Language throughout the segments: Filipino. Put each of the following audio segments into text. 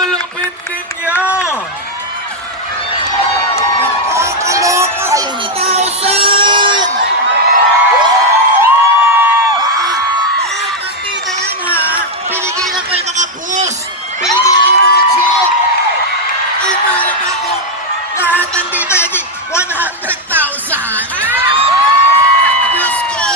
lulupit ninyo! Nakakaloka! 50,000! Pati na yan ha! Pinigilan ko yung mga bus! Pinigilan yung mga jeep! Ay, para pa ako! Lahat nandito, edi 100,000! Diyos ko!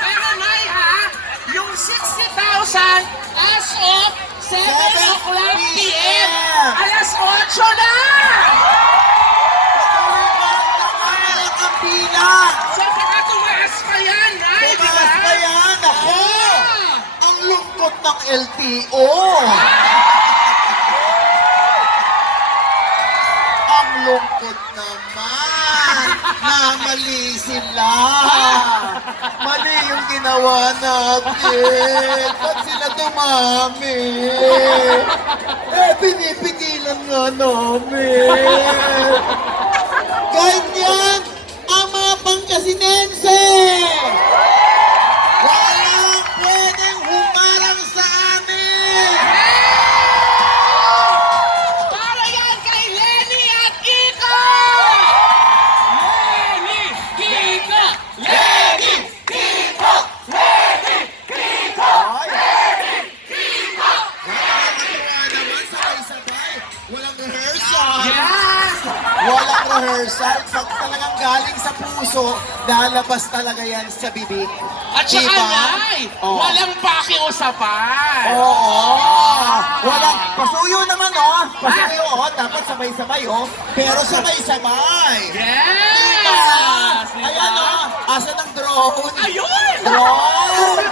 Pero Nay ha, yung 60,000 as of 7 o'clock p.m. Alas 8 na! Patuloy ba ang nangangalang ang bilang? So baka tumaas pa yan, Nay, di ba? Tumaas pa yan! Ako! Ang lungkot ng LTO! Ang lungkot naman! Mali sila! Mali yung ginawa natin! Ba't sila dumami? Pinipigilan nga namin! Ganyan ang mga Pangasinense! Walang pwedeng humarang sa amin! Para yan kay Lenny at Kiko! Lenny, Kiko! Lenny, Kiko! Lenny, Kiko! Nakakatuwa naman, sabay-sabay. Walang rehearsal. Yes! Walang rehearsal. Pag talagang galing sa puso, lalabas talaga yan sa bibig. At saka, Diba? Nay, Oo. walang pakiusapan. Oo. Walang, pasuyo naman, oh. Pasuyo, oh. Dapat sabay-sabay, oh. Pero sabay-sabay. Yes! Diba? Diba? Ayan, oh. Asa ng drone? Ayun! Drone!